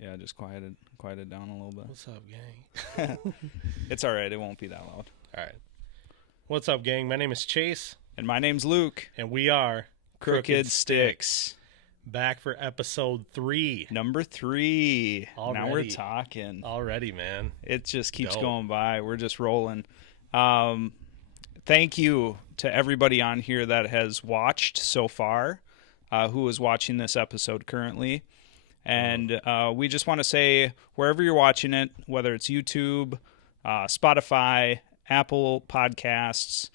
Yeah, just quiet it down a little bit. What's up, gang? It's all right. It won't be that loud. All right. What's up, gang? My name is Chase, And my name's Luke. and we are Crooked Stix. back for episode 3. Number 3. Now we're Already. talking. Already, man. It just keeps Dope. going by. We're just rolling. Thank you to everybody on here that has watched so far, who is watching this episode currently. And we just want to say, wherever you're watching it, whether it's YouTube, Spotify, Apple Podcasts,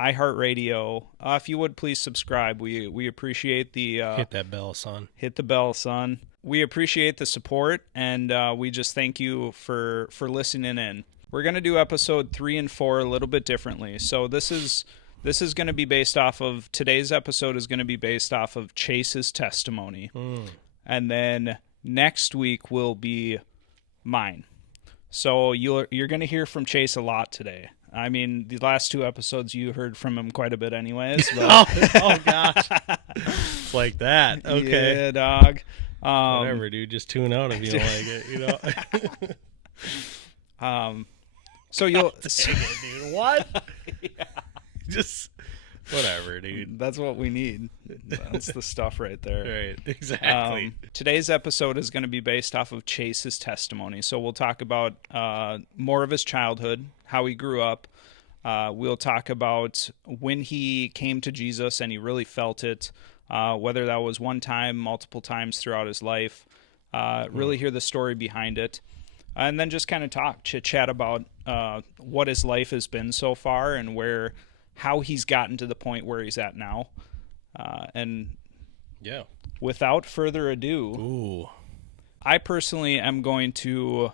iHeartRadio, if you would please subscribe. We appreciate the Hit that bell, son. hit the bell, son. We appreciate the support, and we just thank you for listening in. We're gonna do episode 3 and 4 a little bit differently. So this is going to be based off of today's episode is going to be based off of Chase's testimony. And then next week will be mine. So you're going to hear from Chase a lot today. I mean, the last 2 episodes you heard from him quite a bit anyways. But oh, gosh. It's like that. Okay. Yeah, dog. Whatever, dude. Just tune out if you don't like it, you know? So you'll... Dang it, dude. What? Yeah. Just... Whatever, dude. That's what we need. That's the stuff right there. Right, exactly. Today's episode is going to be based off of Chase's testimony. So we'll talk about more of his childhood, how he grew up. We'll talk about when he came to Jesus and he really felt it, whether that was one time, multiple times throughout his life. Really hear the story behind it. And then just kind of chit-chat about what his life has been so far and how he's gotten to the point where he's at now. And Yeah. without further ado, Ooh. I personally am going to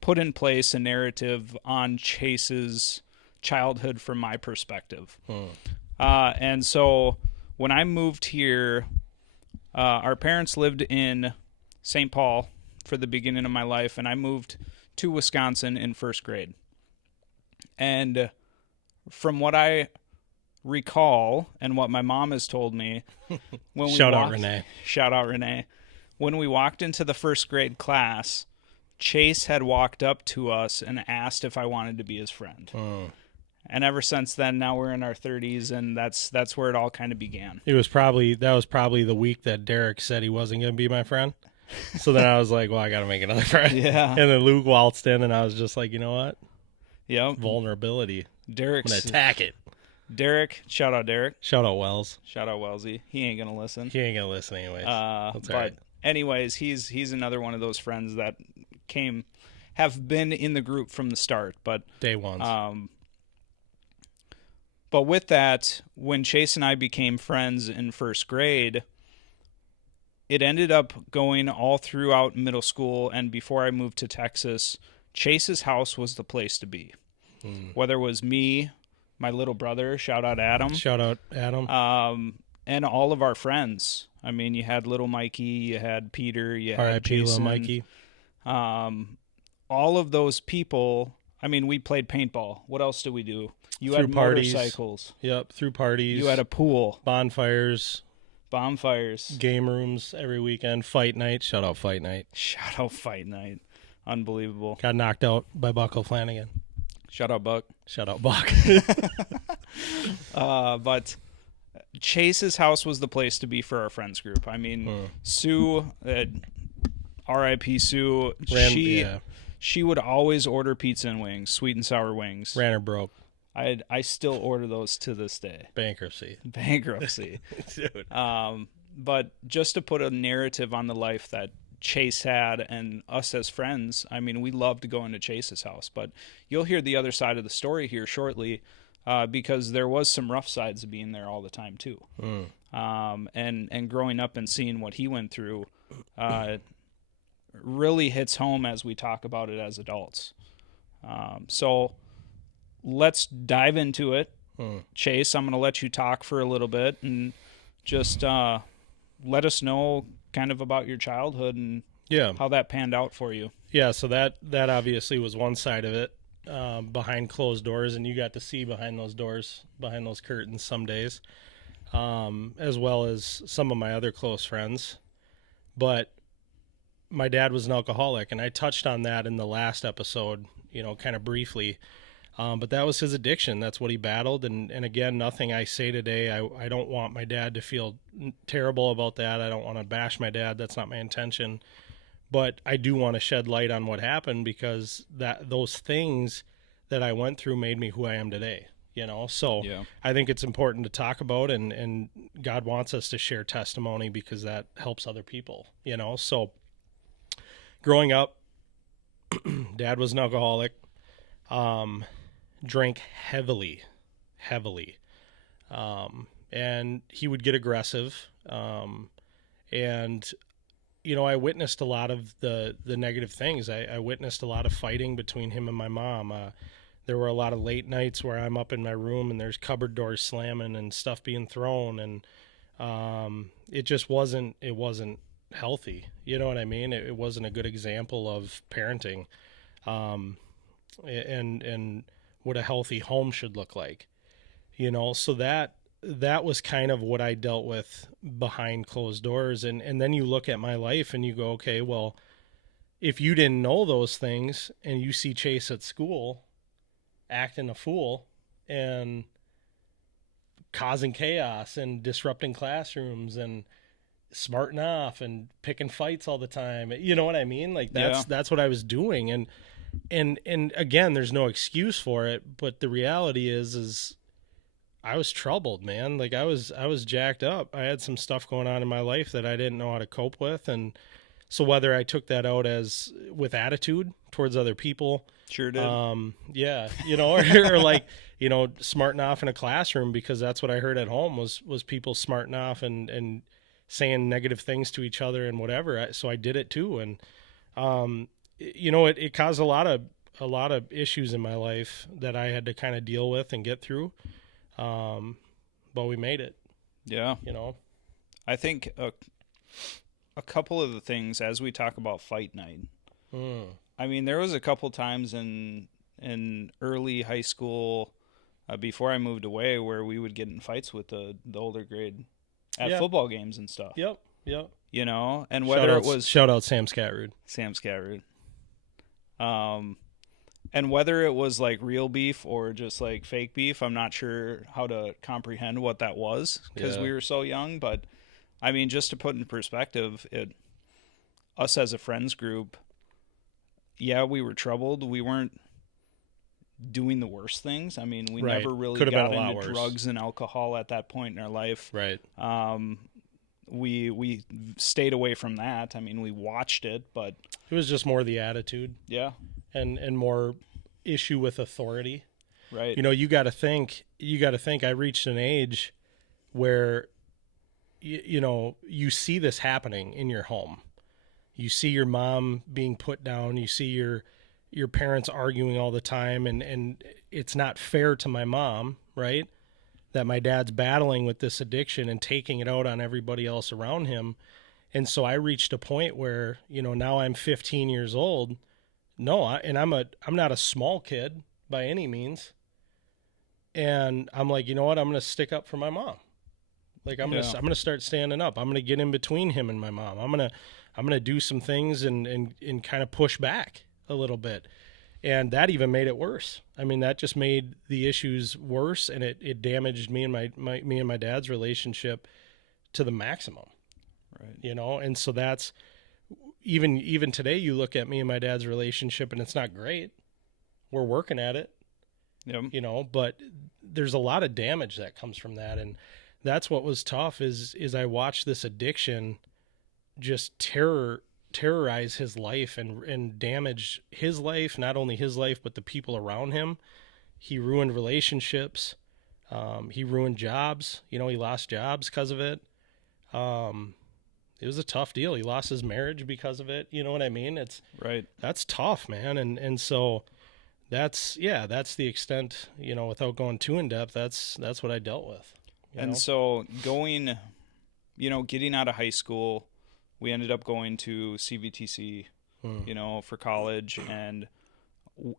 put in place a narrative on Chase's childhood from my perspective. And so when I moved here, our parents lived in St. Paul for the beginning of my life, and I moved to Wisconsin in first grade. And from what I recall and what my mom has told me, when we Shout out Renee. Shout out Renee. When we walked into the first grade class, Chase had walked up to us and asked if I wanted to be his friend. And ever since then, now we're in our 30s, and that's where it all kind of began. That was probably the week that Derek said he wasn't going to be my friend. So then I was like, well, I got to make another friend. Yeah. And then Luke waltzed in, and I was just like, you know what? Yep. Vulnerability. I'm going to Derek, attack it. shout out Derek. Shout out Wells. Shout out Wellesley. He ain't gonna listen. He ain't going to listen anyways. That's But all right. anyways, he's another one of those friends that have been in the group from the start. But Day ones. But with that, when Chase and I became friends in first grade, it ended up going all throughout middle school, and before I moved to Texas, Chase's house was the place to be. Whether it was me, my little brother, shout out Adam, Shout out Adam. and all of our friends. I mean, you had little Mikey, you had Peter, you had R.I.P. Little Jason. Mikey. All of those people. I mean, we played paintball. What else did we do? You Through had parties. motorcycles. Yep, through parties. You had a pool, bonfires, bonfires. game rooms every weekend, fight night. Shout out fight night. Shout out fight night. Unbelievable. Got knocked out by Buckle Flanagan. Shout out Buck. Shout out Buck. But Chase's house was the place to be for our friends group. I mean, Sue, R.I.P. Sue, she would always order pizza and wings, sweet and sour wings. Ran her broke. I still order those to this day. Bankruptcy. Dude. But just to put a narrative on the life that Chase had and us as friends, I mean, we loved going to Chase's house. But you'll hear the other side of the story here shortly, because there was some rough sides of being there all the time too. And growing up and seeing what he went through really hits home as we talk about it as adults. So let's dive into it. Chase, I'm going to let you talk for a little bit and just let us know kind of about your childhood and how that panned out for you. Yeah, so that obviously was one side of it, behind closed doors, and you got to see behind those doors, behind those curtains some days, as well as some of my other close friends. But my dad was an alcoholic, and I touched on that in the last episode, kind of briefly. But that was his addiction. That's what he battled. And again, nothing I say today, I don't want my dad to feel terrible about that. I don't want to bash my dad. That's not my intention. But I do want to shed light on what happened, because those things that I went through made me who I am today. So Yeah. I think it's important to talk about, and God wants us to share testimony because that helps other people. So growing up, dad was an alcoholic. Drank heavily, and he would get aggressive. And I witnessed a lot of the negative things. I witnessed a lot of fighting between him and my mom. There were a lot of late nights where I'm up in my room and there's cupboard doors slamming and stuff being thrown, and it just wasn't healthy. You know what I mean? It wasn't a good example of parenting. And what a healthy home should look like, so that was kind of what I dealt with behind closed doors. And then you look at my life and you go, okay, well, if you didn't know those things and you see Chase at school acting a fool and causing chaos and disrupting classrooms and smarting off and picking fights all the time, you know what I mean? Like that's what I was doing. And again, there's no excuse for it, but the reality is I was troubled, man. Like I was jacked up. I had some stuff going on in my life that I didn't know how to cope with. And so whether I took that out as with attitude towards other people, Sure did. yeah, or like, smarting off in a classroom, because that's what I heard at home was people smarting off and saying negative things to each other and whatever. So I did it too. And, it caused a lot of issues in my life that I had to kind of deal with and get through. But we made it. Yeah. I think a couple of the things as we talk about fight night. I mean, there was a couple times in early high school before I moved away where we would get in fights with the older grade at football games and stuff. Yep. And whether it was shout out Sam Scatrud. And whether it was like real beef or just like fake beef, I'm not sure how to comprehend what that was because we were so young. But I mean, just to put in perspective, us as a friends group, we were troubled. We weren't doing the worst things. I mean, we never really got into drugs and alcohol at that point in our life. Right. We stayed away from that. I mean, we watched it, but it was just more the attitude. Yeah. And more issue with authority. Right. You got to think I reached an age where you see this happening in your home. You see your mom being put down, you see your parents arguing all the time, and it's not fair to my mom, right? That my dad's battling with this addiction and taking it out on everybody else around him. And so I reached a point where, now I'm 15 years old. I'm not a small kid by any means. And I'm like, you know what? I'm going to stick up for my mom. Like I'm going to start standing up. I'm going to get in between him and my mom. I'm going to do some things and kind of push back a little bit. And that even made it worse. I mean, that just made the issues worse, and it damaged me and my dad's relationship to the maximum. Right. And so that's even today you look at me and my dad's relationship and it's not great. We're working at it. Yep. But there's a lot of damage that comes from that, and that's what was tough is I watched this addiction just terrorize his life and damage his life, not only his life, but the people around him. He ruined relationships. He ruined jobs. He lost jobs because of it. It was a tough deal. He lost his marriage because of it. You know what I mean? It's right. That's tough, man. And so that's the extent, without going too in depth, that's what I dealt with. So going, getting out of high school, we ended up going to CVTC, for college. And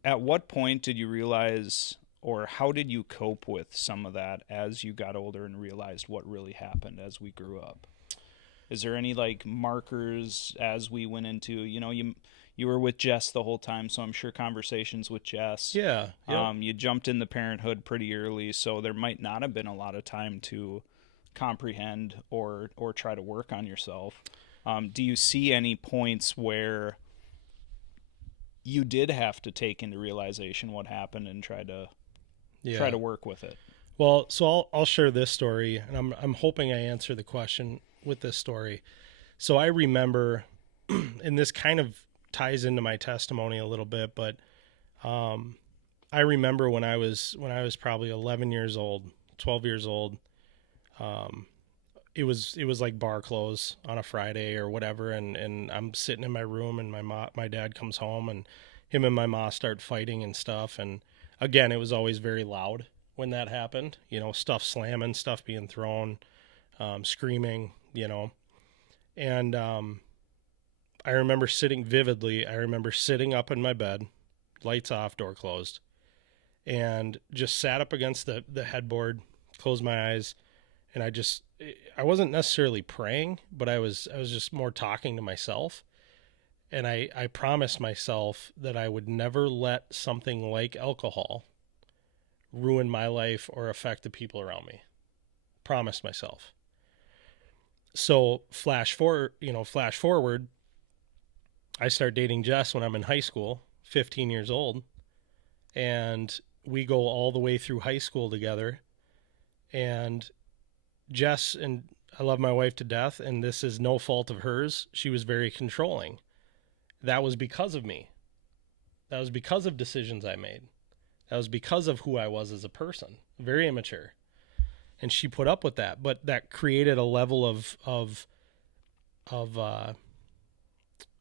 at what point did you realize, or how did you cope with some of that as you got older and realized what really happened as we grew up? Is there any like markers as we went into, you were with Jess the whole time, so I'm sure conversations with Jess. Yeah. Yep. You jumped in the Parenthood pretty early, so there might not have been a lot of time to comprehend or try to work on yourself. Do you see any points where you did have to take into realization what happened and try to work with it? Well, so I'll share this story, and I'm hoping I answer the question with this story. So I remember, and this kind of ties into my testimony a little bit, but I remember when I was probably 11 years old, 12 years old. It was like bar close on a Friday or whatever, and I'm sitting in my room, and my dad comes home, and him and my mom start fighting and stuff. And again, it was always very loud when that happened. Stuff slamming, stuff being thrown, screaming. And I remember sitting vividly. I remember sitting up in my bed, lights off, door closed, and just sat up against the headboard, closed my eyes, and I wasn't necessarily praying, but I was just more talking to myself. And I promised myself that I would never let something like alcohol ruin my life or affect the people around me. Promised myself. So flash forward, I start dating Jess when I'm in high school, 15 years old, and we go all the way through high school together. And Jess, and I love my wife to death, and this is no fault of hers. She was very controlling. That was because of me. That was because of decisions I made. That was because of who I was as a person. Very immature. And she put up with that, but that created a level of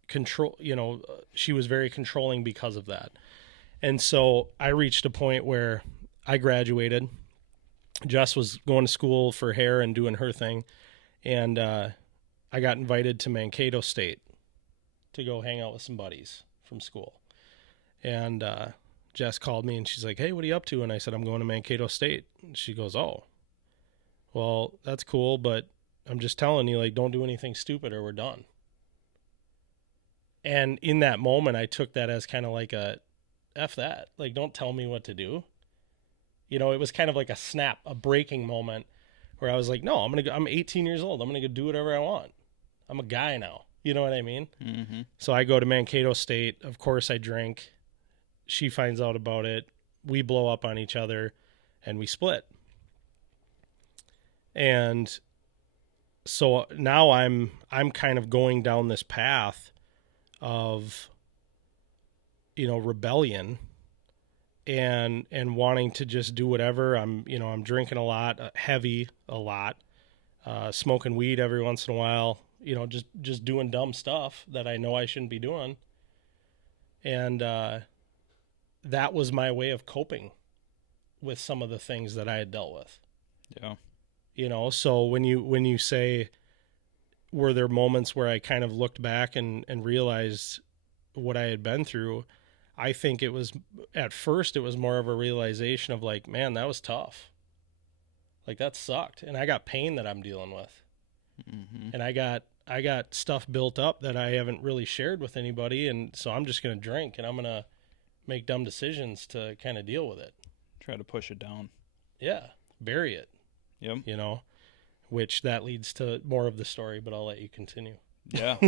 control. She was very controlling because of that. And so I reached a point where I graduated. Jess was going to school for hair and doing her thing. And I got invited to Mankato State to go hang out with some buddies from school. And Jess called me and she's like, "Hey, what are you up to?" And I said, "I'm going to Mankato State." And she goes, "Oh, well, that's cool, but I'm just telling you, like, don't do anything stupid or we're done." And in that moment, I took that as kind of like a F that. Like, don't tell me what to do. It was kind of like a breaking moment where I was like, no, I'm 18 years old. I'm going to go do whatever I want. I'm a guy now. You know what I mean? Mm-hmm. So I go to Mankato State. Of course I drink. She finds out about it. We blow up on each other and we split. And so now I'm kind of going down this path of, rebellion and wanting to just do whatever. I'm drinking a lot, heavy, a lot, smoking weed every once in a while, just doing dumb stuff that I know I shouldn't be doing. And that was my way of coping with some of the things that I had dealt with. Yeah. So when you say, were there moments where I kind of looked back and realized what I had been through? I think at first it was more of a realization of like, man, that was tough. Like, that sucked. And I got pain that I'm dealing with. Mm-hmm. And I got stuff built up that I haven't really shared with anybody. And so I'm just going to drink and I'm going to make dumb decisions to kind of deal with it. Try to push it down. Yeah. Bury it. Yep. Which that leads to more of the story, but I'll let you continue. Yeah.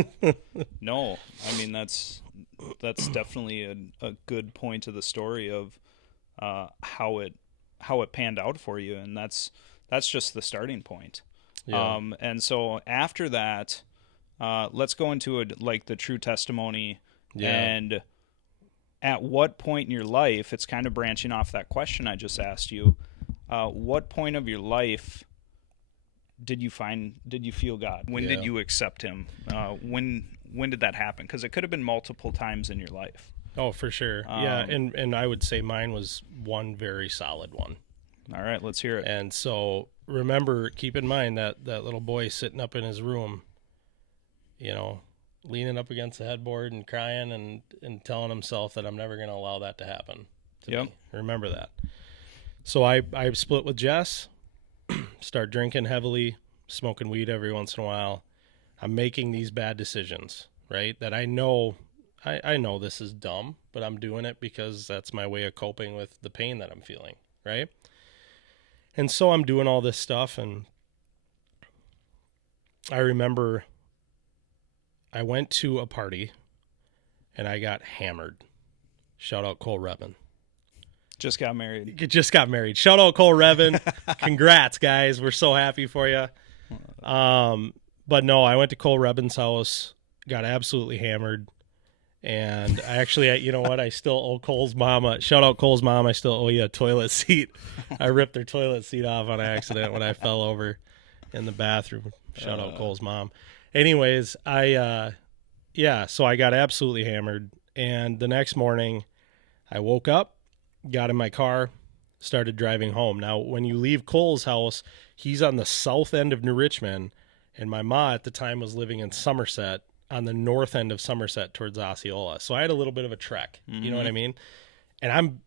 No, I mean, that's definitely a good point to the story of how it panned out for you, and that's just the starting point. Yeah. And so after that, let's go into the true testimony. Yeah. And at what point in your life, it's kind of branching off that question I just asked you. What point of your life did you feel God? When did you accept him? When did that happen? Because it could have been multiple times in your life. Oh, for sure. Yeah. And I would say mine was one very solid one. All right, let's hear it. And so keep in mind that little boy sitting up in his room, leaning up against the headboard and crying and telling himself that I'm never going to allow that to happen to me. Remember that. So I split with Jess, start drinking heavily, smoking weed every once in a while. I'm making these bad decisions, right? That I know, I know this is dumb, but I'm doing it because that's my way of coping with the pain that I'm feeling, right? And so I'm doing all this stuff, and I remember I went to a party and I got hammered. Shout out Cole Revin. Just got married. Just got married. Shout out Cole Revin. Congrats, guys. We're so happy for you. But no, I went to Cole Revin's house, got absolutely hammered. And I actually, you know what? I still owe Cole's mom. Shout out Cole's mom. I still owe you a toilet seat. I ripped her toilet seat off on accident when I fell over in the bathroom. Shout out Cole's mom. Anyways, so I got absolutely hammered. And the next morning, I woke up, got in my car, started driving home. Now, when you leave Cole's house, he's on the south end of New Richmond, and my ma at the time was living in Somerset, on the north end of Somerset towards Osceola. So I had a little bit of a trek. You know what I mean? And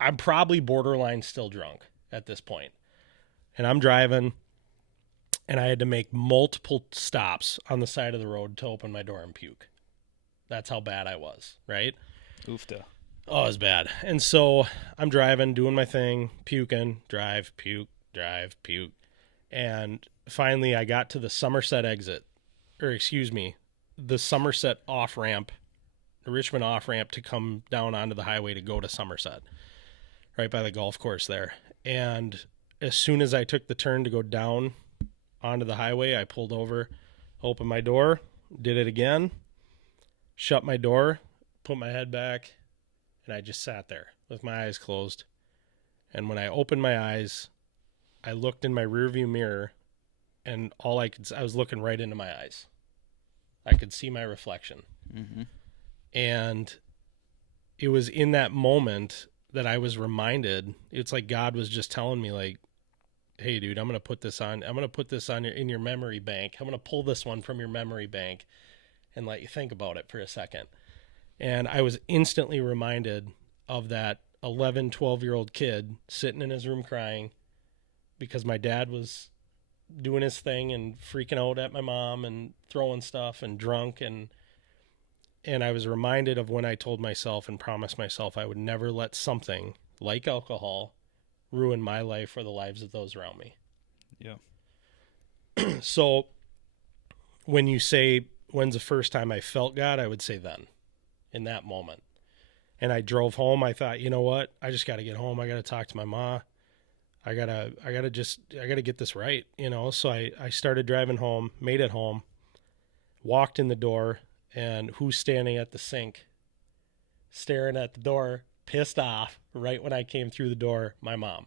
I'm probably borderline still drunk at this point. And I'm driving, and I had to make multiple stops on the side of the road to open my door and puke. That's how bad I was, right? Oofta. Oh, it was bad. And so I'm driving, doing my thing, puking, drive, puke, drive, puke. And finally I got to the Somerset exit, the Somerset off-ramp, the Richmond off-ramp to come down onto the highway to go to Somerset, right by the golf course there. And as soon as I took the turn to go down onto the highway, I pulled over, opened my door, did it again, shut my door, put my head back, and I just sat there with my eyes closed. And when I opened my eyes, I looked in my rearview mirror, and I was looking right into my eyes. I could see my reflection. Mm-hmm. And it was in that moment that I was reminded, it's like God was just telling me, like, hey dude, I'm going to put this on in your memory bank. I'm going to pull this one from your memory bank and let you think about it for a second. And I was instantly reminded of that 11, 12-year-old kid sitting in his room crying because my dad was doing his thing and freaking out at my mom and throwing stuff and drunk. And I was reminded of when I told myself and promised myself I would never let something like alcohol ruin my life or the lives of those around me. Yeah. So when you say, when's the first time I felt God, I would say then, in that moment. And I drove home. I thought, you know what? I just got to get home. I got to talk to my ma. I gotta get this right, you know? So I started driving home, made it home, walked in the door, and who's standing at the sink, staring at the door, pissed off right when I came through the door? My mom.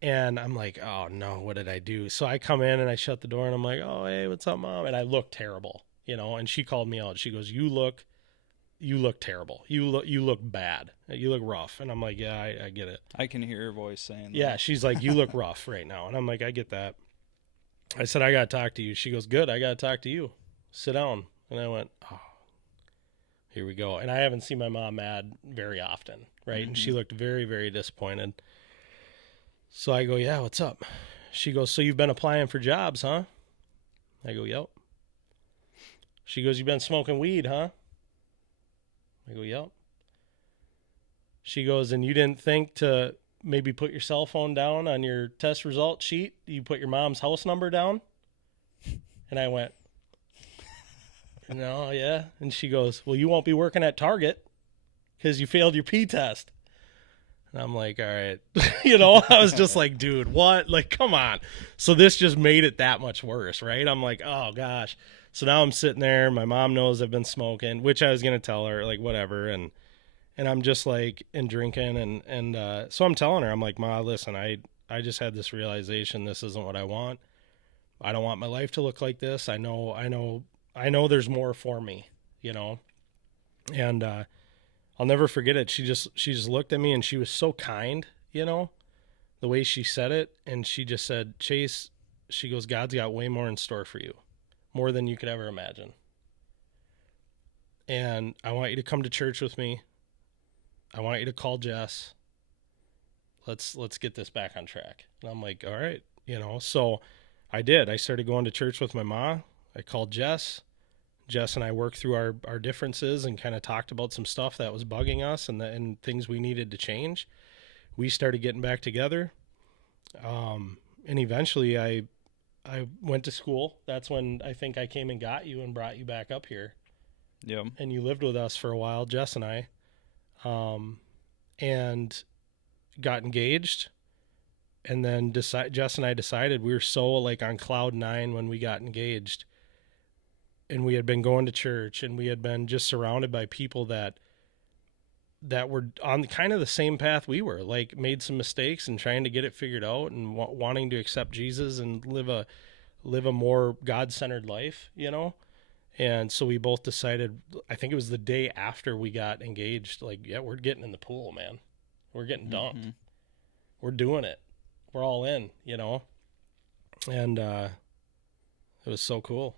And I'm like, oh no, what did I do? So I come in and I shut the door and I'm like, oh, hey, what's up, Mom? And I look terrible, you know? And she called me out. She goes, you look terrible. You look bad. You look rough. And I'm like, yeah, I get it. I can hear her voice saying that. Yeah, she's like, you look rough right now. And I'm like, I get that. I said, I got to talk to you. She goes, good, I got to talk to you. Sit down. And I went, oh, here we go. And I haven't seen my mom mad very often, right? Mm-hmm. And she looked very, very disappointed. So I go, yeah, what's up? She goes, so you've been applying for jobs, huh? I go, yep. She goes, you've been smoking weed, huh? I go, yep. She goes, and you didn't think to maybe put your cell phone down on your test result sheet? You put your mom's house number down? And I went, no, yeah. And she goes, well, you won't be working at Target because you failed your P test. And I'm like, all right. You know, I was just like, dude, what? Like, come on. So this just made it that much worse, right? I'm like, oh, gosh. So now I'm sitting there. My mom knows I've been smoking, which I was going to tell her, like, whatever. And I'm just like, and drinking. And so I'm telling her, I'm like, Ma, listen, I just had this realization. This isn't what I want. I don't want my life to look like this. I know there's more for me, you know? And, I'll never forget it. She just looked at me and she was so kind, you know, the way she said it. And she just said, Chase, she goes, God's got way more in store for you, more than you could ever imagine. And I want you to come to church with me. I want you to call Jess. Let's get this back on track. And I'm like, all right, you know, so I did. I started going to church with my ma. I called Jess. Jess and I worked through our differences and kind of talked about some stuff that was bugging us and things we needed to change. We started getting back together. And eventually I went to school. That's when I think I came and got you and brought you back up here. Yeah. And you lived with us for a while, Jess and I, and got engaged. And then Jess and I decided we were so like on cloud nine when we got engaged. And we had been going to church and we had been just surrounded by people that were on kind of the same path we were, like made some mistakes and trying to get it figured out and wanting to accept Jesus and live a more God-centered life, you know? And so we both decided, I think it was the day after we got engaged, like, yeah, we're getting in the pool, man. We're getting dunked. We're doing it. We're all in, you know? And it was so cool.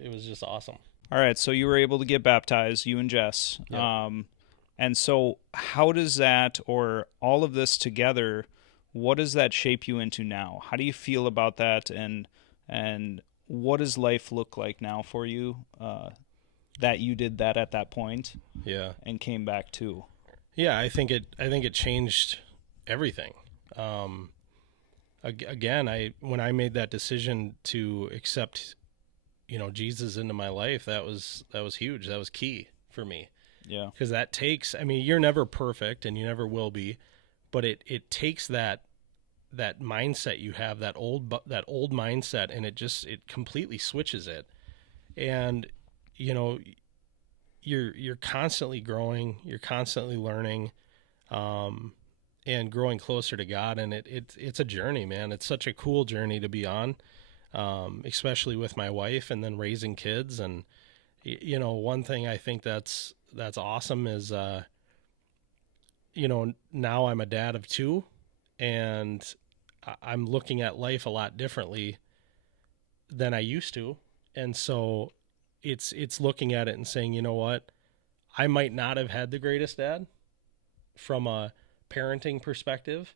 It was just awesome. All right, so you were able to get baptized, you and Jess. Yeah. And so how does that, or all of this together, what does that shape you into now? How do you feel about that, and what does life look like now for you that you did that at that point? Yeah. And came back to? Yeah, I think it changed everything. Again, when I made that decision to accept, you know, Jesus into my life, that was huge. That was key for me. Yeah. Because that takes, I mean, you're never perfect and you never will be, but it takes that mindset you have, that old mindset, and it completely switches it. And, you know, you're constantly growing, you're constantly learning, and growing closer to God. And it's a journey, man. It's such a cool journey to be on, especially with my wife and then raising kids. And, you know, one thing I think that's awesome is, you know, now I'm a dad of two and I'm looking at life a lot differently than I used to. And so it's looking at it and saying, you know what, I might not have had the greatest dad from a parenting perspective,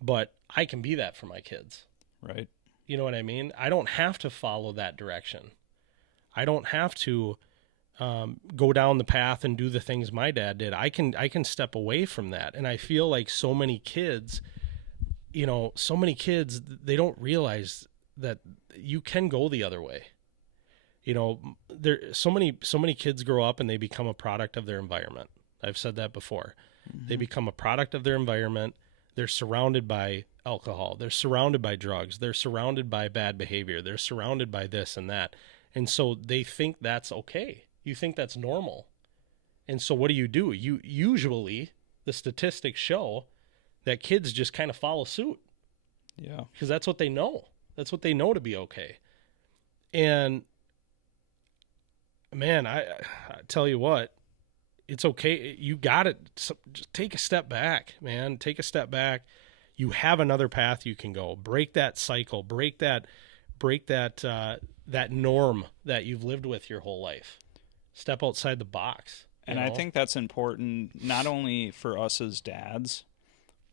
but I can be that for my kids. Right. You know what I mean? I don't have to follow that direction. I don't have to go down the path and do the things my dad did. I can step away from that. And I feel like so many kids, they don't realize that you can go the other way. You know, so many kids grow up and they become a product of their environment. I've said that before. They become a product of their environment. They're surrounded by alcohol. They're surrounded by drugs. They're surrounded by bad behavior. They're surrounded by this and that. And so they think that's okay. You think that's normal. And so what do? You usually, the statistics show that kids just kind of follow suit. Yeah. Because that's what they know. That's what they know to be okay. And man, I tell you what, it's okay. You got it. Just take a step back, man. Take a step back. You have another path you can go. Break that cycle. Break that norm that you've lived with your whole life. Step outside the box. And I think that's important, not only for us as dads,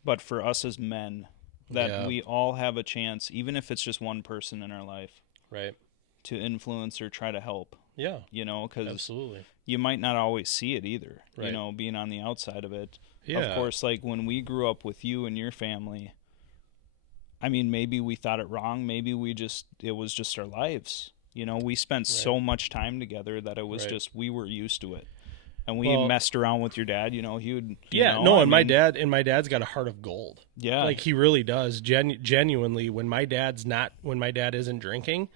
but for us as men, that we all have a chance, even if it's just one person in our life, right, to influence or try to help. Yeah. You know, because absolutely, you might not always see it either, right. You know, being on the outside of it. Yeah. Of course, like when we grew up with you and your family, I mean, maybe we thought it wrong. Maybe it was just our lives. You know, we spent so much time together that it was just, we were used to it. And we messed around with your dad, you know, he would, my dad's got a heart of gold. Yeah. Like he really does. Genuinely, when my dad isn't drinking,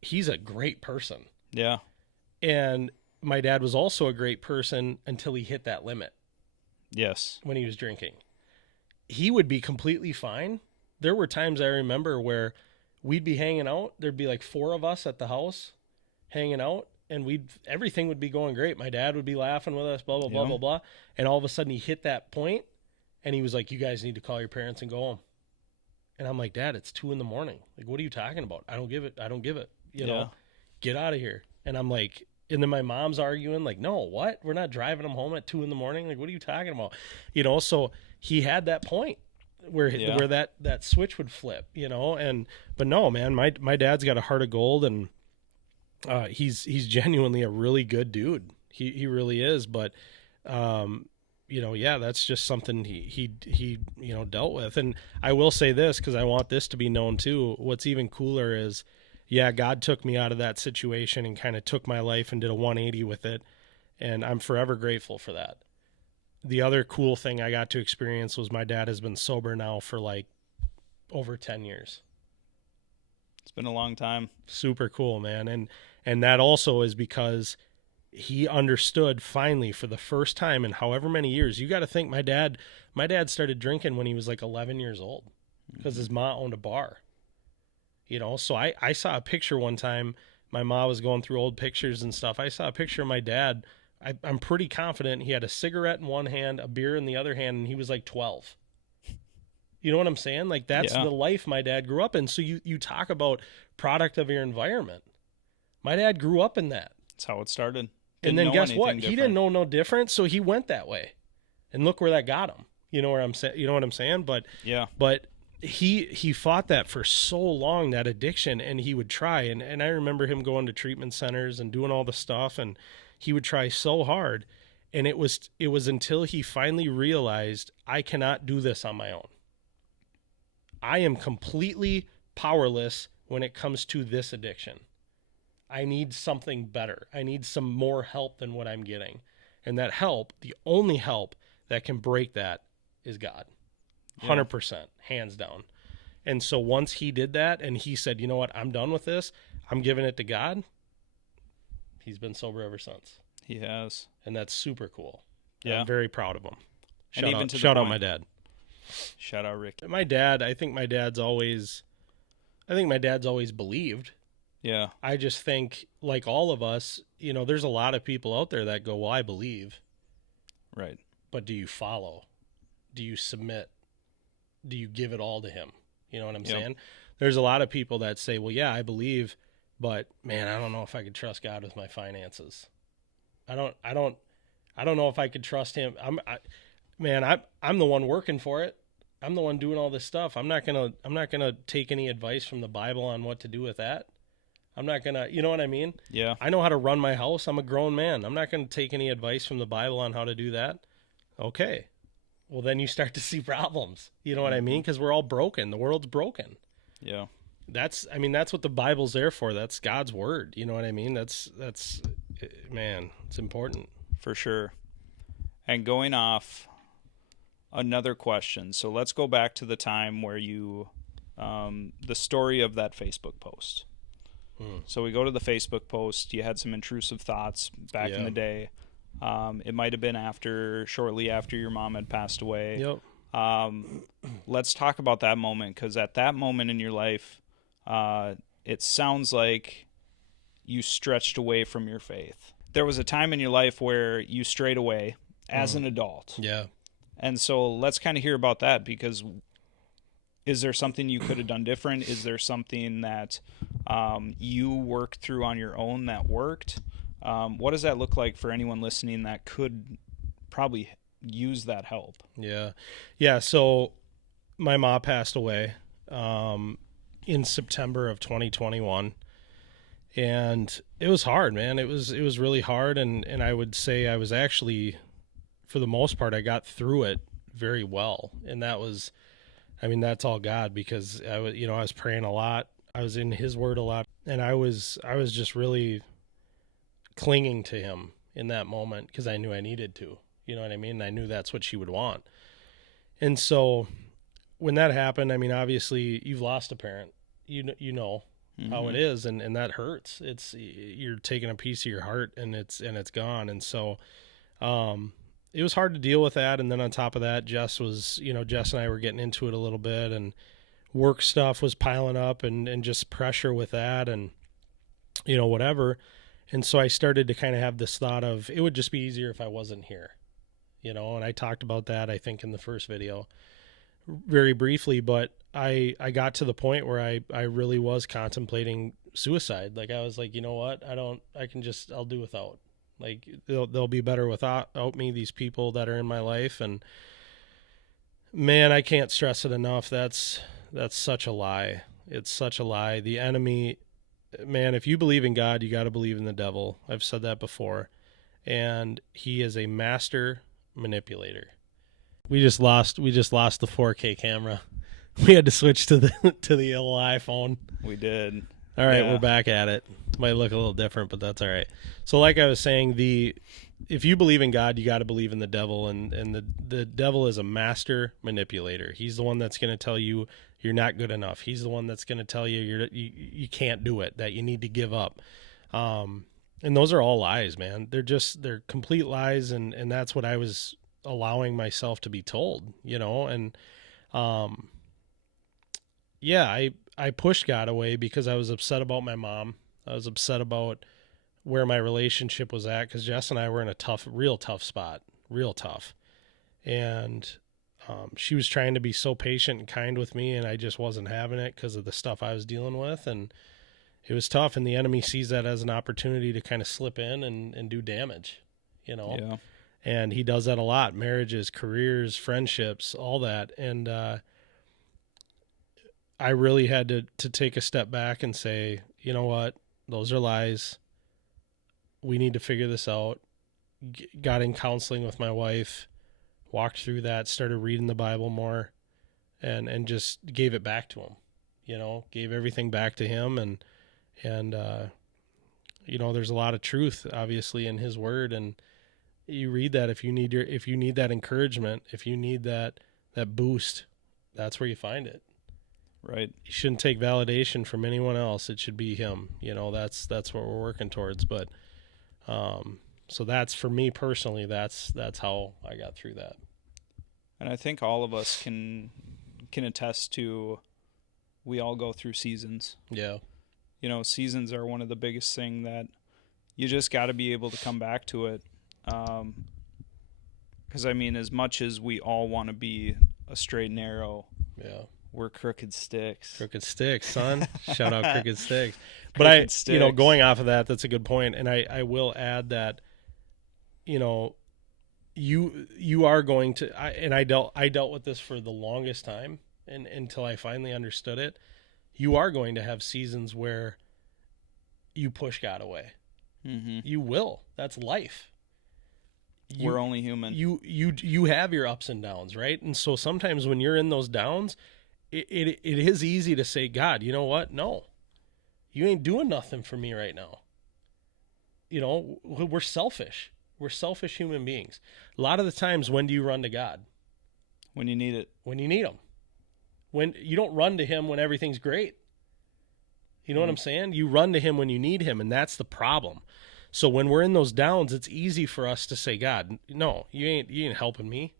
he's a great person. Yeah. And my dad was also a great person until he hit that limit. Yes. When he was drinking. He would be completely fine. There were times I remember where we'd be hanging out. There'd be like 4 of us at the house hanging out, and everything would be going great. My dad would be laughing with us, blah, blah, blah, blah, blah. And all of a sudden he hit that point, and he was like, you guys need to call your parents and go home. And I'm like, Dad, it's 2 a.m. Like, what are you talking about? I don't give it. You know, get out of here. And I'm like, and then my mom's arguing, like, no, what? We're not driving them home at 2 a.m. Like, what are you talking about? You know, so he had that point where that switch would flip, you know, but no, man, my dad's got a heart of gold, and He's genuinely a really good dude. He really is. But yeah, that's just something he dealt with. And I will say this, because I want this to be known too. What's even cooler is, yeah, God took me out of that situation and kind of took my life and did a 180 with it, and I'm forever grateful for that. The other cool thing I got to experience was my dad has been sober now for like over 10 years. It's been a long time. Super cool, man. And that also is because he understood finally for the first time in however many years. You got to think my dad started drinking when he was like 11 years old because his mom owned a bar. So I saw a picture one time. My mom was going through old pictures and stuff. I saw a picture of my dad. I'm pretty confident he had a cigarette in one hand, a beer in the other hand, and he was like 12. You know what I'm saying? Like, that's Yeah. the life my dad grew up in. So you talk about product of your environment. My dad grew up in that. That's how it started. And Didn't then know guess what? anything He different. didn't know no different, so he went that way. And look where that got him. You know what I'm saying? Yeah. But he fought that for so long, that addiction, and he would try. And I remember him going to treatment centers and doing all the stuff, and he would try so hard. And it was until he finally realized, I cannot do this on my own. I am completely powerless when it comes to this addiction. I need something better. I need some more help than what I'm getting. And that help, the only help that can break that, is God. 100%, hands down. And so once he did that and he said, you know what, I'm done with this, I'm giving it to God, he's been sober ever since. He has. And that's super cool. Yeah. I'm very proud of him. And even to the Shout out point- my dad. Shout out Rick. My dad, I think my dad's always believed. Yeah. I just think, like all of us, there's a lot of people out there that go, well, I believe. Right. But do you follow? Do you submit? Do you give it all to him? You know what I'm saying? There's a lot of people that say, well, yeah, I believe, but man, I don't know if I could trust God with my finances. I don't know if I could trust him. I'm the one working for it. I'm the one doing all this stuff. I'm not going to take any advice from the Bible on what to do with that. I'm not going to, you know what I mean? Yeah. I know how to run my house. I'm a grown man. I'm not going to take any advice from the Bible on how to do that. Okay. Well, then you start to see problems. You know what I mean? Because we're all broken. The world's broken. Yeah. That's what the Bible's there for. That's God's word. You know what I mean? That's man, it's important. For sure. And going off another question. So let's go back to the time where you, the story of that Facebook post. So we go to the Facebook post. You had some intrusive thoughts back in the day. It might have been shortly after your mom had passed away. Yep. Let's talk about that moment, because at that moment in your life, it sounds like you stretched away from your faith. There was a time in your life where you strayed away as an adult. Yeah. And so let's kind of hear about that, because is there something you could have done different? Is there something that you worked through on your own that worked? What does that look like for anyone listening that could probably use that help? Yeah. So my mom passed away in September of 2021, and it was hard, man. It was really hard, and I would say I was actually, for the most part, I got through it very well, and that's all God, because I was praying a lot. I was in His Word a lot, and I was just really clinging to Him in that moment, because I knew I needed to. You know what I mean? I knew that's what she would want. And so when that happened, obviously you've lost a parent. You know how it is, and that hurts. You're taking a piece of your heart, and it's gone. And so it was hard to deal with that. And then on top of that, Jess and I were getting into it a little bit, and work stuff was piling up, and just pressure with that, and whatever. And so I started to kind of have this thought of, it would just be easier if I wasn't here, and I talked about that, I think, in the first video very briefly, but I got to the point where I really was contemplating suicide. Like, I was like, you know what? I'll do without. Like, they'll be better without me, these people that are in my life. And man, I can't stress it enough. That's such a lie. It's such a lie. The enemy man, if you believe in God, you got to believe in the devil. I've said that before. And he is a master manipulator. We just lost the 4K camera. We had to switch to the little iPhone. We did. All right, Yeah. we're back at it. Might look a little different, but that's all right. So like I was saying, if you believe in God, you got to believe in the devil, and the devil is a master manipulator. He's the one that's going to tell you you're not good enough. He's the one that's going to tell you you can't do it, that you need to give up. And those are all lies, man. They're complete lies, and that's what I was allowing myself to be told, and yeah, I pushed God away because I was upset about my mom. I was upset about where my relationship was at, because Jess and I were in a real tough spot, real tough. And she was trying to be so patient and kind with me, and I just wasn't having it because of the stuff I was dealing with. And it was tough, and the enemy sees that as an opportunity to kind of slip in and do damage, Yeah. And he does that a lot. Marriages, careers, friendships, all that. And I really had to take a step back and say, you know what? Those are lies. We need to figure this out. Got in counseling with my wife, walked through that, started reading the Bible more, and just gave it back to him. Gave everything back to him, and there's a lot of truth obviously in his word, and you read that if you need that encouragement, if you need that boost, that's where you find it. Right. You shouldn't take validation from anyone else. It should be him. That's what we're working towards. But so that's, for me personally, that's how I got through that. And I think all of us can attest to, we all go through seasons. Yeah. Seasons are one of the biggest thing that you just got to be able to come back to it. Because as much as we all want to be a straight and narrow, yeah, we're crooked Stix. Crooked Stix, son. Shout out Crooked Stix. But Stix. Going off of that, that's a good point. And I will add that, you are going to, I dealt with this for the longest time, and until I finally understood it. You are going to have seasons where you push God away. Mm-hmm. You will. That's life. We're only human. You have your ups and downs, right? And so sometimes when you're in those downs, it is easy to say, God, you know what? No, you ain't doing nothing for me right now. We're selfish. We're selfish human beings. A lot of the times, when do you run to God? When you need it. When you need him. When you don't run to him when everything's great. You know what I'm saying? You run to him when you need him, and that's the problem. So when we're in those downs, it's easy for us to say, God, no, you ain't helping me.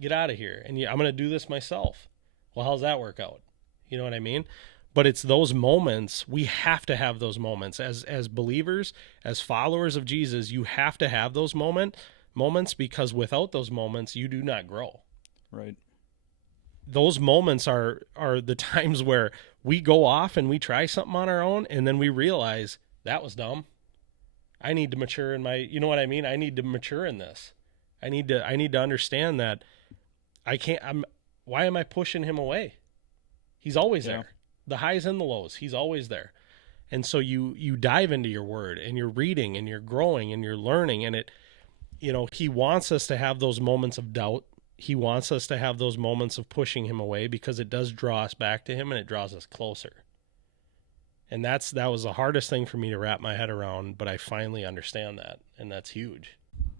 Get out of here. And I'm going to do this myself. Well, how's that work out? You know what I mean? But it's those moments, we have to have those moments. As believers, as followers of Jesus, you have to have those moments, because without those moments, you do not grow. Right. Those moments are the times where we go off and we try something on our own, and then we realize that was dumb. I need to mature in you know what I mean? I need to mature in this. I need to understand that why am I pushing him away? He's always there. The highs and the lows, he's always there. And so you dive into your word, and you're reading, and you're growing, and you're learning, and he wants us to have those moments of doubt. He wants us to have those moments of pushing him away, because it does draw us back to him, and it draws us closer. And that was the hardest thing for me to wrap my head around, but I finally understand that, and that's huge.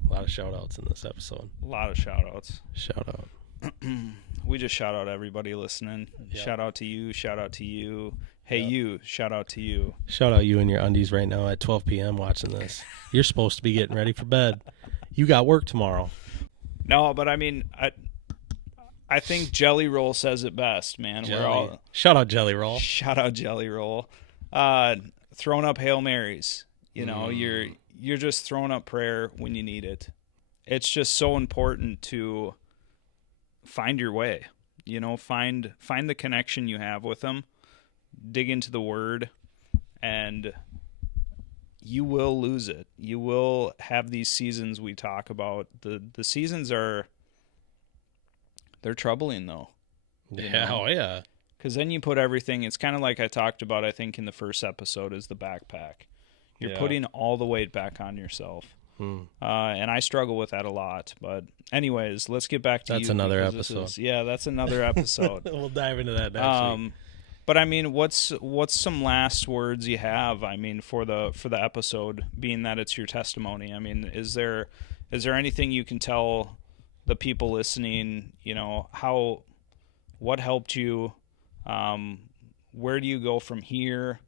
A lot of shout-outs in this episode. A lot of shout-outs. Shout out. We just shout out everybody listening. Yep. Shout out to you. Shout out to you. Hey, yep. You. Shout out to you. Shout out you in your undies right now at 12 p.m. watching this. You're supposed to be getting ready for bed. You got work tomorrow. No, but I think Jelly Roll says it best, man. Shout out Jelly Roll. Shout out Jelly Roll. Throwing up Hail Marys. You're just throwing up prayer when you need it. It's just so important to find your way. Find the connection you have with them. Dig into the word, and you will lose it. You will have these seasons we talk about. The seasons they're troubling though. Yeah, oh yeah. Because then you put everything, it's kind of like I talked about, I think, in the first episode, is the backpack. You're Yeah. putting all the weight back on yourself. And I struggle with that a lot. But anyways, let's get back to you. That's another because episode. Yeah, that's another episode. We'll dive into that next week. But I mean, what's some last words you have? I mean, for the episode, being that it's your testimony. I mean, is there anything you can tell the people listening? You know, what helped you? Where do you go from here?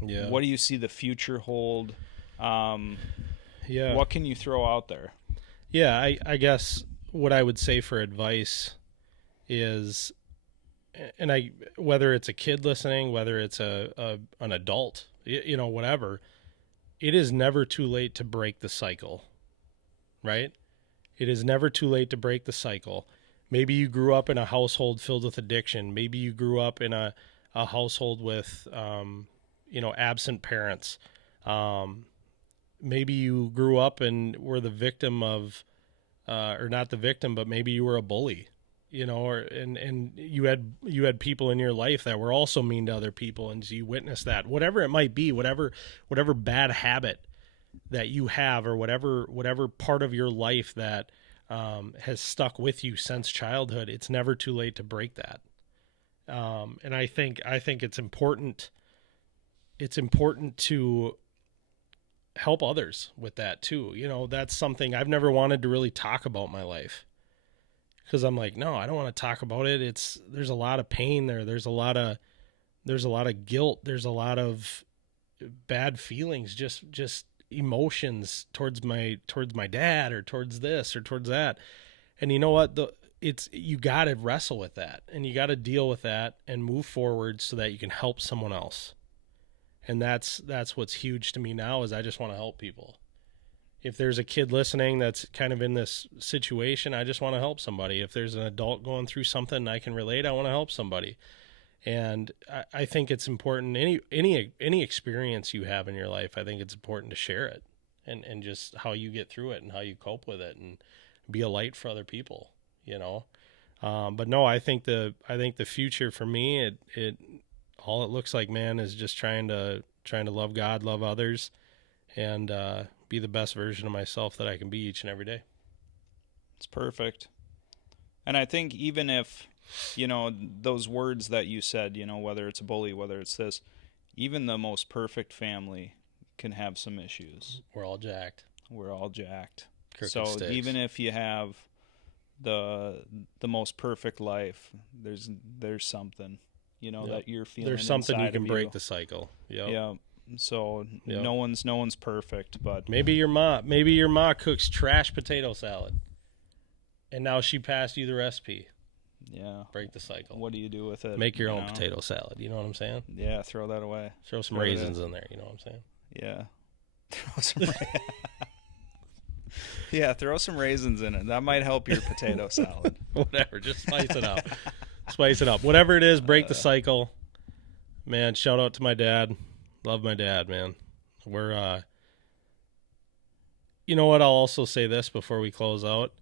Yeah. What do you see the future hold? Yeah. What can you throw out there? Yeah, I guess what I would say for advice is, and whether it's a kid listening, whether it's an adult, you know, whatever, it is never too late to break the cycle, right? It is never too late to break the cycle. Maybe you grew up in a household filled with addiction. Maybe you grew up in a household with, absent parents. Maybe you grew up and were the victim of, or not the victim, but maybe you were a bully, you know, and you had people in your life that were also mean to other people, and you witnessed that. Whatever it might be, whatever bad habit that you have, or whatever part of your life that has stuck with you since childhood, it's never too late to break that. And I think it's important. It's important to help others with that too. You know, that's something I've never wanted to really talk about my life, because I'm like, no, I don't want to talk about it. There's a lot of pain there. There's a lot of guilt. There's a lot of bad feelings, just emotions towards my dad, or towards this or towards that. And you know what? You got to wrestle with that, and you got to deal with that and move forward so that you can help someone else. And that's what's huge to me now, is I just want to help people. If there's a kid listening that's kind of in this situation, I just want to help somebody. If there's an adult going through something and I can relate, I want to help somebody. And I think it's important, any experience you have in your life, I think it's important to share it, and just how you get through it and how you cope with it, and be a light for other people, you know. But no, I think the future for me, it all it looks like, man, is just trying to love God, love others, and be the best version of myself that I can be each and every day. It's perfect. And I think even if, you know, those words that you said, you know, whether it's a bully, whether it's this, even the most perfect family can have some issues. We're all jacked. Crooked So Stix. Even if you have the most perfect life, there's something, you know, that you're feeling. There's something you inside can of break the cycle. Yep. Yeah. So no one's perfect, but maybe your ma cooks trash potato salad, and now she passed you the recipe. Yeah. Break the cycle. What do you do with it? Make your own potato salad. You know what I'm saying? Yeah, throw that away. Throw some raisins in there. You know what I'm saying? Yeah. Throw some Yeah, throw some raisins in it. That might help your potato salad. Whatever, just spice it up. Spice it up. Whatever it is, break the cycle. Man, shout out to my dad. Love my dad, man. We're you know what, I'll also say this before we close out.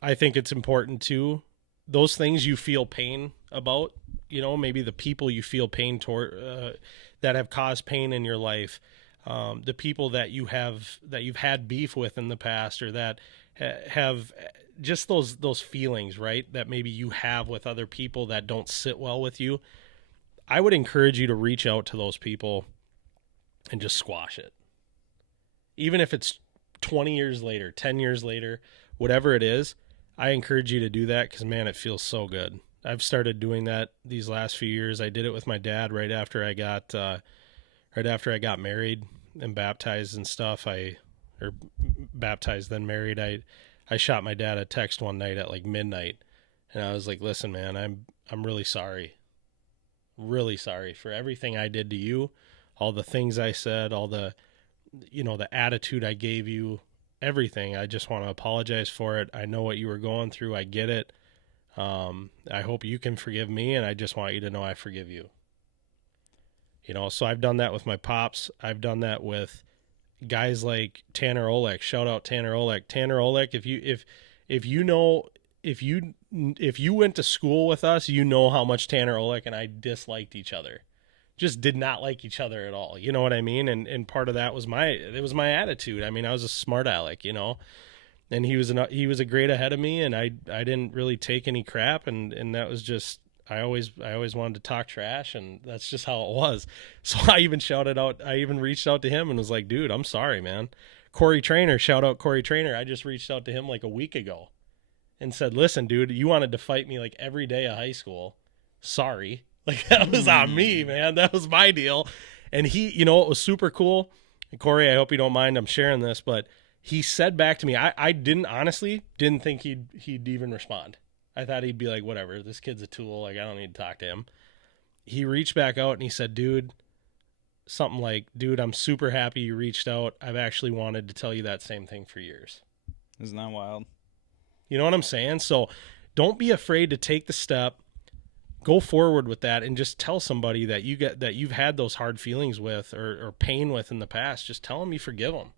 I think it's important too, those things you feel pain about, you know, maybe the people you feel pain toward, that have caused pain in your life, the people that you've had beef with in the past, or that have just those feelings, right, that maybe you have with other people that don't sit well with you. I would encourage you to reach out to those people and just squash it. Even if it's 20 years later, 10 years later, whatever it is, I encourage you to do that, because, man, it feels so good. I've started doing that these last few years. I did it with my dad right after I got married and baptized and stuff. Or baptized then married. I shot my dad a text one night at like midnight, and I was like, "Listen, man, I'm really sorry. Really sorry for everything I did to you, all the things I said, all the, you know, the attitude I gave you, everything. I just want to apologize for it. I know what you were going through. I get it. I hope you can forgive me, and I just want you to know I forgive you." You know, so I've done that with my pops. I've done that with guys like Tanner Olek. Shout out Tanner Olek. Tanner Olek, if you know if you went to school with us, you know how much Tanner Olick and I disliked each other. Just did not like each other at all. You know what I mean? And part of that was my attitude. I mean, I was a smart aleck, you know. And he was a grade ahead of me, and I didn't really take any crap, and that was just I always wanted to talk trash, and that's just how it was. So I even reached out to him and was like, dude, I'm sorry, man. Corey Trainer, shout out Corey Trainer. I just reached out to him like a week ago and said, listen, dude, you wanted to fight me like every day of high school. Sorry. Like, that was on me, man. That was my deal. And he, you know, it was super cool. And Corey, I hope you don't mind I'm sharing this, but he said back to me, I didn't think he'd even respond. I thought he'd be like, whatever, this kid's a tool. Like, I don't need to talk to him. He reached back out and he said, dude, something like, dude, I'm super happy you reached out. I've actually wanted to tell you that same thing for years. Isn't that wild? You know what I'm saying? So don't be afraid to take the step, go forward with that, and just tell somebody that you've had those hard feelings with or pain with in the past. Just tell them you forgive them.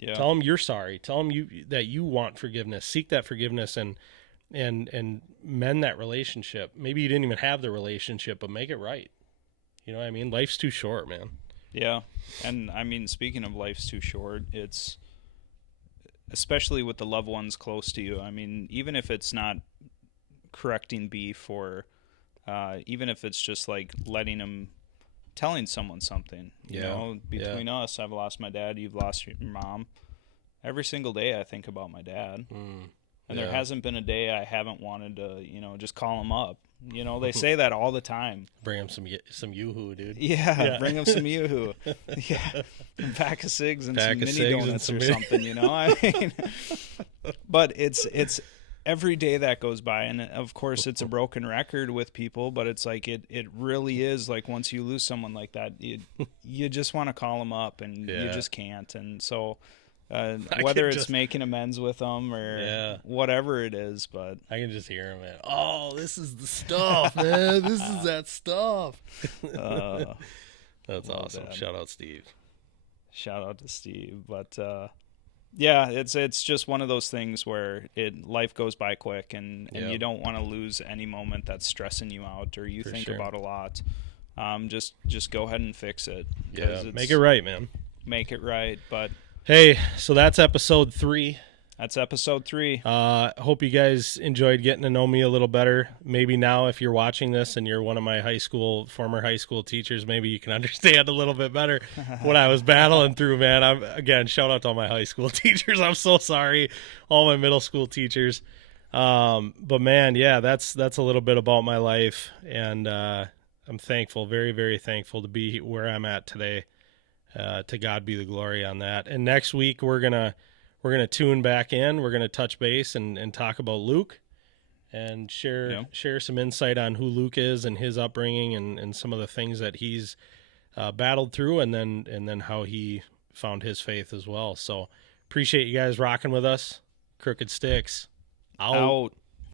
Yeah. Tell them you're sorry. Tell them that you want forgiveness. Seek that forgiveness and mend that relationship. Maybe you didn't even have the relationship, but make it right. You know what I mean? Life's too short, man. Yeah. And I mean, speaking of life's too short, it's especially with the loved ones close to you. I mean, even if it's not correcting beef or even if it's just like telling someone something, you know, between us, I've lost my dad, you've lost your mom. Every single day I think about my dad. And there hasn't been a day I haven't wanted to, you know, just call him up. You know, they say that all the time. Bring him some Yoo-hoo, dude. Yeah, bring him some Yoo-hoo. Yeah, a pack of cigs and some mini donuts or something, you know? I mean, but it's every day that goes by, and of course it's a broken record with people, but it's like it really is like once you lose someone like that, you just want to call them up, and you just can't. And so whether it's making amends with them or whatever it is, but I can just hear him, man. Oh, this is the stuff, man. This is that stuff. That's awesome. Dad. Shout out to Steve. But yeah, it's just one of those things where life goes by quick, and you don't want to lose any moment that's stressing you out or you think about a lot. Just go ahead and fix it. Yeah, make it right, man. Make it right. But hey, so that's episode 3. That's episode 3. Hope you guys enjoyed getting to know me a little better. Maybe now if you're watching this and you're one of my former high school teachers, maybe you can understand a little bit better what I was battling through, man. Again, shout out to all my high school teachers. I'm so sorry. All my middle school teachers. But man, yeah, that's a little bit about my life. And I'm thankful, very, very thankful to be where I'm at today. To God be the glory on that. And next week we're gonna tune back in. We're gonna touch base and talk about Luke and share some insight on who Luke is and his upbringing and some of the things that he's battled through, and then how he found his faith as well. So appreciate you guys rocking with us. Crooked Stix out.